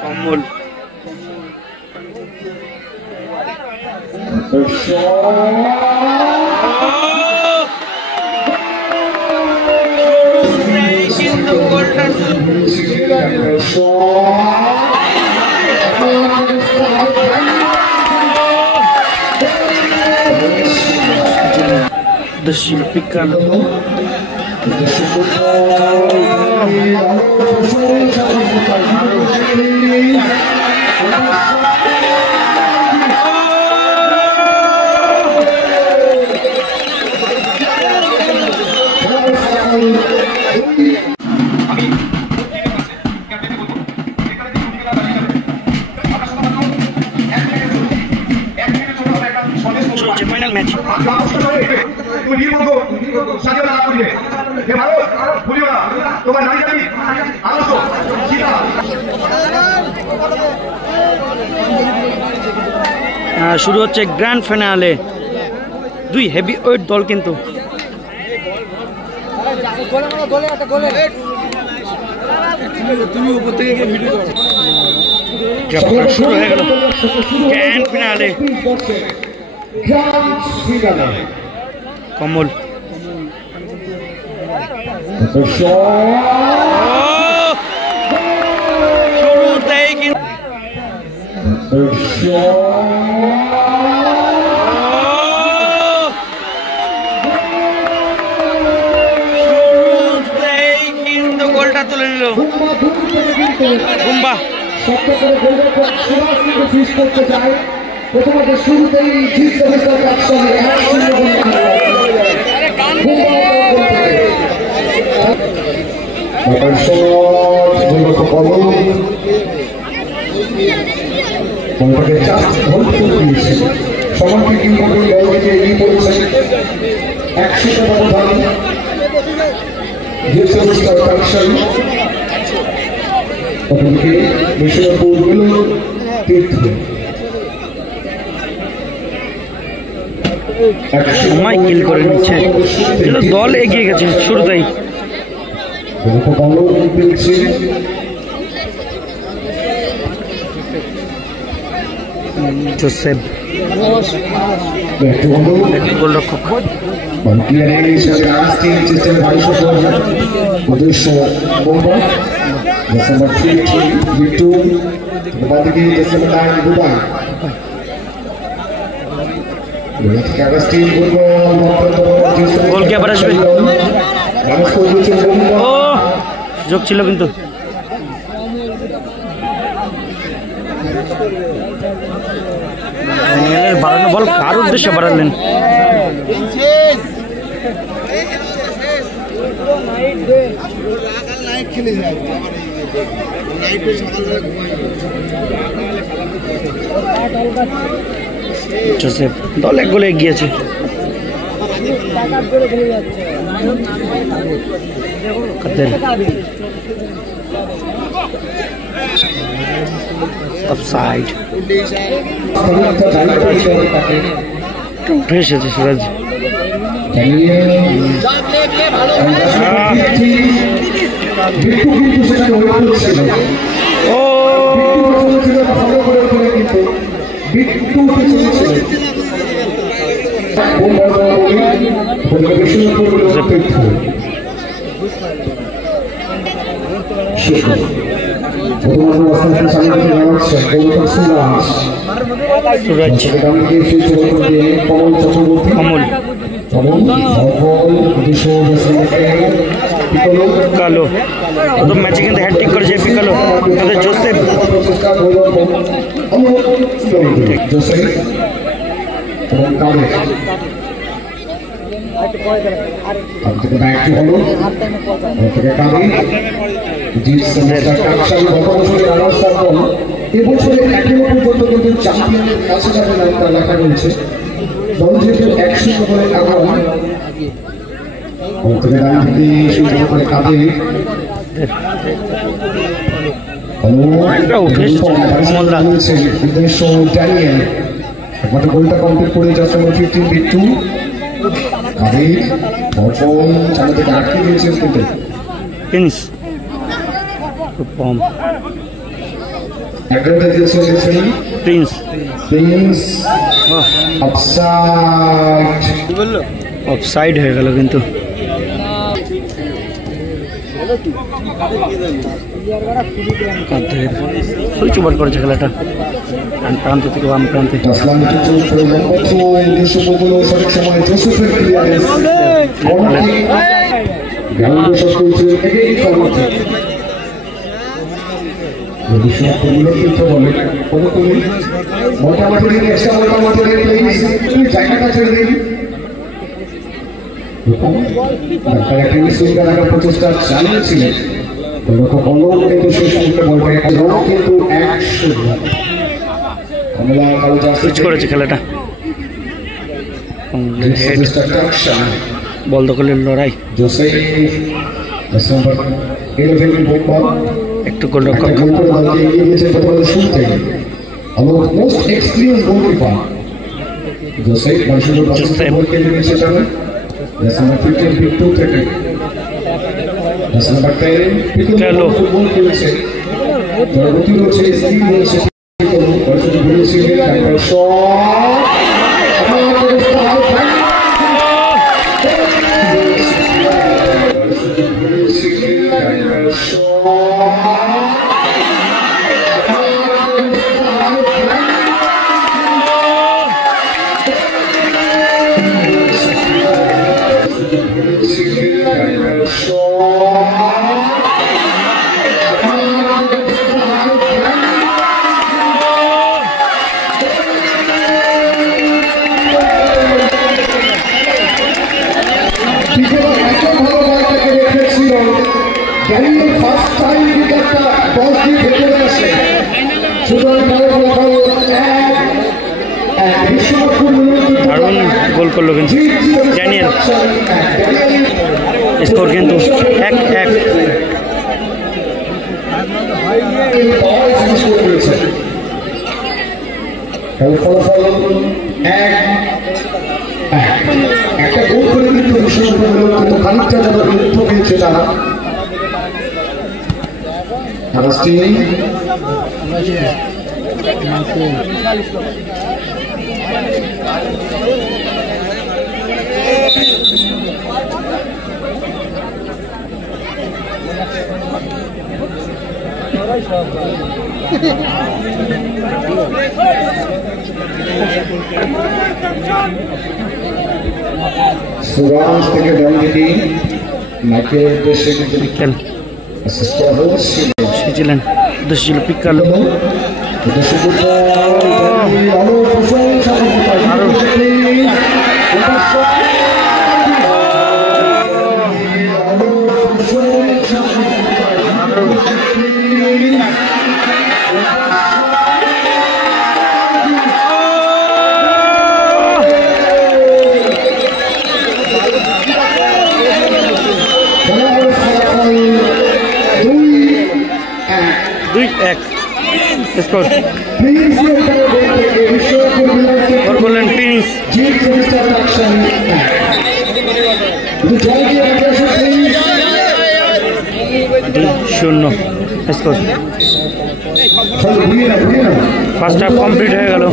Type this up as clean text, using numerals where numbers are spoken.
কমল কিন্তু গোলটা শিল্পী কালো ফাইনাল ম্যাচ শুরু হচ্ছে গ্র্যান্ড ফাইনালে দুই হেভি ওয়েট দল কিন্তু শুরু হয়ে গেল গ্র্যান্ড ফাইনালে কমল শুরুতেই কিন্তু গোলটা তুলে নিল বুম্বা প্রথমত শুরুতেই জিততে হতো একসঙ্গে সবাইকে কিভাবে দলকে এগিয়ে পড়েছে 100 ব্যবধান যে সমস্ত কাকশালী তখনকে বিশ্বপুর মিলন তীর্থ সময় কিল করে নিচ্ছে দল এগিয়ে গেছে শুরুতেই জোসেফ গোলরক্ষক গোলকিপার আসবে ও যোগ ছিল কিন্তু বাড়ানো বল কার উদ্দেশ্যে বাড়ালেন জোসেফ দল এক গোলে এগিয়েছে অফসাইড উঠে এসেছে সিরাজ ও কমল কালো প্রথম ম্যাচে কিন্তু হ্যাটট্রিক করেছে পিকালো জোসেফ এবছরে এখনো পর্যন্ত কিন্তু চ্যাম্পিয়নের কাছে যাবে না তা লেখা রয়েছে দল যেহেতু 1-0 করে আগাম একমাত্র গোলটা কমপ্লিট করে যাচ্ছে 15-2 সামনে থেকে আটকে দিয়েছেন কিন্তু খুব কম। প্রিন্স অফসাইড হয়ে গেল কিন্তু সুইচ ওভার করেছে খেলাটা প্রান্ত থেকে বাম প্রান্তে। প্রচেষ্টা চালিয়েছিলেন সুইচ করেছে খেলাটা। বল দখলের লড়াই, একটু গোলরক্ষক দারুণ গোল করলো কিন্তু ড্যানিয়েল। স্কোর কিন্তু 1-1। একটা গোল করে কিন্তু খানিকটা যেন বিরুদ্ধ পেয়েছে তারা। সুরাজ থেকে দল থেকে মাইকের উদ্দেশ্যে ছিলেন উদ্দেশ্য ছিল পিকালো। স্কোর করলেন Prince. 2-0 score. First half complete হয়ে গেল।